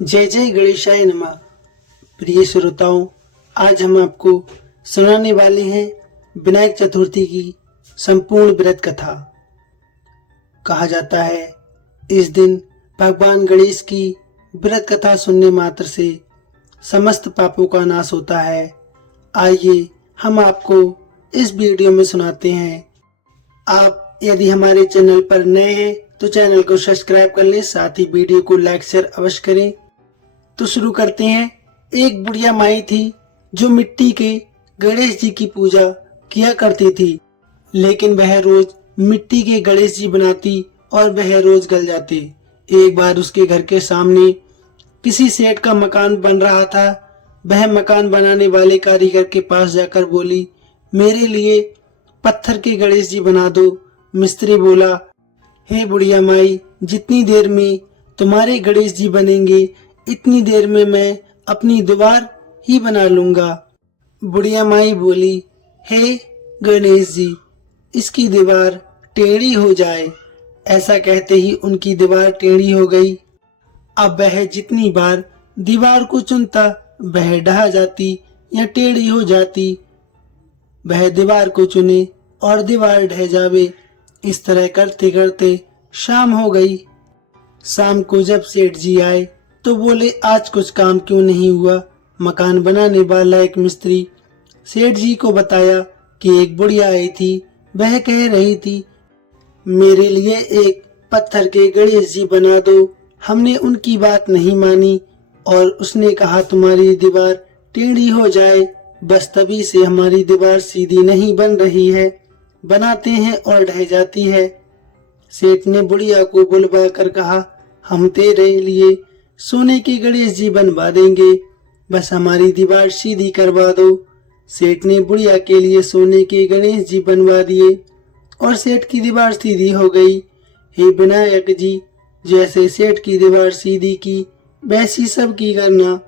जय जय गणेशाय नमः। प्रिय श्रोताओं, आज हम आपको सुनाने वाले हैं विनायक चतुर्थी की संपूर्ण व्रत कथा। कहा जाता है इस दिन भगवान गणेश की व्रत कथा सुनने मात्र से समस्त पापों का नाश होता है। आइए हम आपको इस वीडियो में सुनाते हैं। आप यदि हमारे चैनल पर नए हैं तो चैनल को सब्सक्राइब कर लें, साथ ही वीडियो को लाइक शेयर अवश्य करें। तो शुरू करते हैं। एक बुढ़िया माई थी जो मिट्टी के गणेश जी की पूजा किया करती थी, लेकिन वह रोज मिट्टी के गणेश जी बनाती और वह रोज गल जाते। एक बार उसके घर के सामने किसी सेठ का मकान बन रहा था। वह मकान बनाने वाले कारीगर के पास जाकर बोली, मेरे लिए पत्थर के गणेश जी बना दो। मिस्त्री बोला, हे बुढ़िया माई, जितनी देर में तुम्हारे गणेश जी बनेंगे इतनी देर में मैं अपनी दीवार ही बना लूंगा। बुढ़िया माई बोली, हे गणेश जी, इसकी दीवार टेढ़ी हो जाए। ऐसा कहते ही उनकी दीवार टेढ़ी हो गई। अब वह जितनी बार दीवार को चुनता वह ढह जाती या टेढ़ी हो जाती। वह दीवार को चुने और दीवार ढह जावे। इस तरह करते करते शाम हो गई। शाम को जब सेठ जी आए तो बोले, आज कुछ काम क्यों नहीं हुआ। मकान बनाने वाला एक मिस्त्री सेठ जी को बताया कि एक बुढ़िया आई थी। वह कह रही थी, मेरे लिए एक पत्थर के गणेश जी बना दो। हमने उनकी बात नहीं मानी और उसने कहा तुम्हारी दीवार टेढ़ी हो जाए। बस तभी से हमारी दीवार सीधी नहीं बन रही है, बनाते हैं और ढह जाती है। सेठ ने बुढ़िया को बुलवा कर कहा, हम तेरे लिए सोने के गणेश जी बनवा देंगे, बस हमारी दीवार सीधी करवा दो। सेठ ने बुढ़िया के लिए सोने के गणेश जी बनवा दिए और सेठ की दीवार सीधी हो गई। हे विनायक जी, जैसे सेठ की दीवार सीधी की वैसी सबकी करना,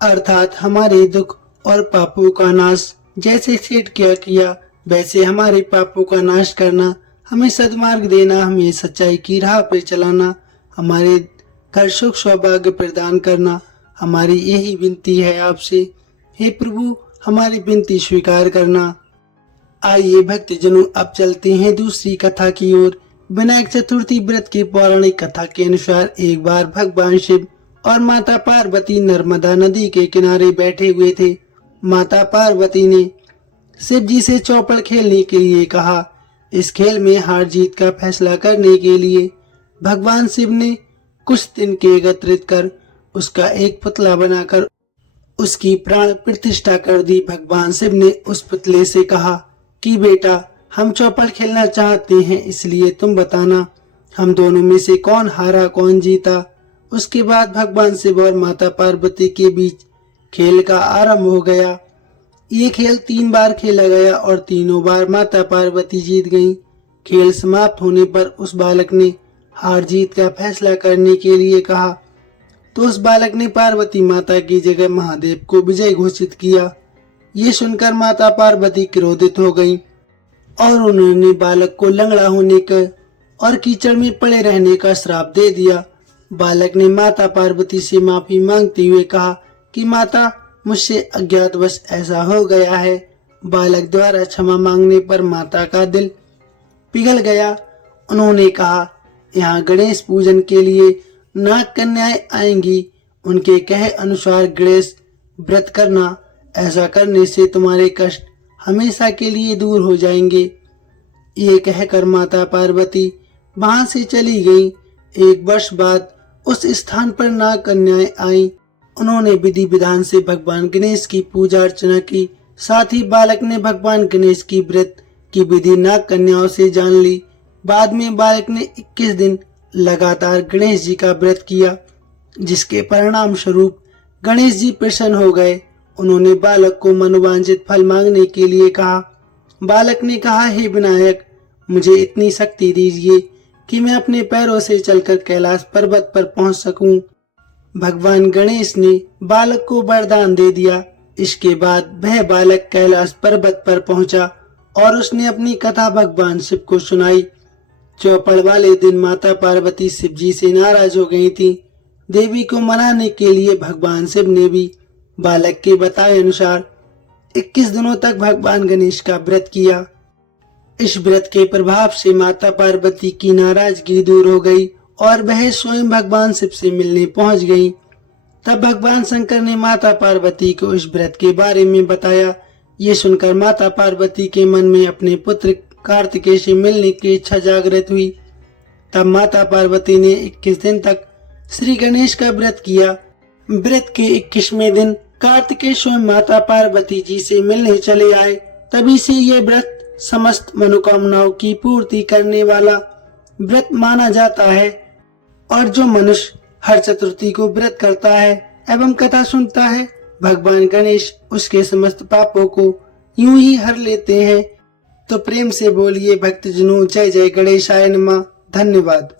अर्थात हमारे दुख और पापों का नाश। जैसे सेठ क्या किया वैसे हमारे पापों का नाश करना, हमें सद्मार्ग देना, हमें सच्चाई की राह पर चलाना, हमारे घर सुख सौभाग्य प्रदान करना। हमारी यही विनती है आपसे। हे प्रभु, हमारी विनती स्वीकार करना। आइए भक्तजनों, अब चलते हैं दूसरी कथा की ओर। विनायक चतुर्थी व्रत की पौराणिक कथा के अनुसार एक बार भगवान शिव और माता पार्वती नर्मदा नदी के किनारे बैठे हुए थे। माता पार्वती ने शिव जी से चौपड़ खेलने के लिए कहा। इस खेल में हार जीत का फैसला करने के लिए भगवान शिव ने कुछ दिन के एकत्रित कर उसका एक पुतला बनाकर उसकी प्राण प्रतिष्ठा कर दी। भगवान शिव ने उस पुतले से कहा कि बेटा, हम चौपड़ खेलना चाहते हैं, इसलिए तुम बताना हम दोनों में से कौन हारा कौन जीता। उसके बाद भगवान शिव और माता पार्वती के बीच खेल का आरंभ हो गया। ये खेल 3 बार खेला गया और तीनों बार माता पार्वती जीत गईं। खेल समाप्त होने पर उस बालक ने हार जीत का फैसला करने के लिए कहा तो उस बालक ने पार्वती माता की जगह महादेव को विजय घोषित किया। ये सुनकर माता पार्वती क्रोधित हो गईं और उन्होंने बालक को लंगड़ा होने का और कीचड़ में पड़े रहने का श्राप दे दिया। बालक ने माता पार्वती से माफी मांगते हुए कहा कि माता, मुझसे अज्ञातवश ऐसा हो गया है। बालक द्वारा क्षमा मांगने पर माता का दिल पिघल गया। उन्होंने कहा, यहाँ गणेश पूजन के लिए नाग कन्याएं आएंगी, उनके कहे अनुसार गणेश व्रत करना। ऐसा करने से तुम्हारे कष्ट हमेशा के लिए दूर हो जाएंगे। ये कहकर माता पार्वती वहां से चली गई। 1 वर्ष बाद उस स्थान पर नाग कन्याएं आईं। उन्होंने विधि विधान से भगवान गणेश की पूजा अर्चना की। साथ ही बालक ने भगवान गणेश की व्रत की विधि नाग कन्याओं से जान ली। बाद में बालक ने 21 दिन लगातार गणेश जी का व्रत किया, जिसके परिणाम स्वरूप गणेश जी प्रसन्न हो गए। उन्होंने बालक को मनोवांछित फल मांगने के लिए कहा। बालक ने कहा, हे विनायक, मुझे इतनी शक्ति दीजिए कि मैं अपने पैरों से चलकर कैलाश पर्वत पर पहुंच सकूं। भगवान गणेश ने बालक को वरदान दे दिया। इसके बाद वह बालक कैलाश पर्वत पर पहुंचा और उसने अपनी कथा भगवान शिव को सुनाई। चौपड़ वाले दिन माता पार्वती शिव जी से नाराज हो गई थी। देवी को मनाने के लिए भगवान शिव ने भी बालक के बताए अनुसार 21 दिनों तक भगवान गणेश का व्रत किया। इस व्रत के प्रभाव से माता पार्वती की नाराजगी दूर हो गई और वह स्वयं भगवान शिव से मिलने पहुंच गई। तब भगवान शंकर ने माता पार्वती को इस व्रत के बारे में बताया। ये सुनकर माता पार्वती के मन में अपने पुत्र कार्तिकेय से मिलने की इच्छा जागृत हुई। तब माता पार्वती ने 21 दिन तक श्री गणेश का व्रत किया। व्रत के 21वें दिन कार्तिकेय स्वयं माता पार्वती जी से मिलने चले आए। तभी से ये व्रत समस्त मनोकामनाओं की पूर्ति करने वाला व्रत माना जाता है और जो मनुष्य हर चतुर्थी को व्रत करता है एवं कथा सुनता है, भगवान गणेश उसके समस्त पापों को यूं ही हर लेते हैं। तो प्रेम से बोलिए भक्तजनों, जय जय गणेशाय नमः। धन्यवाद।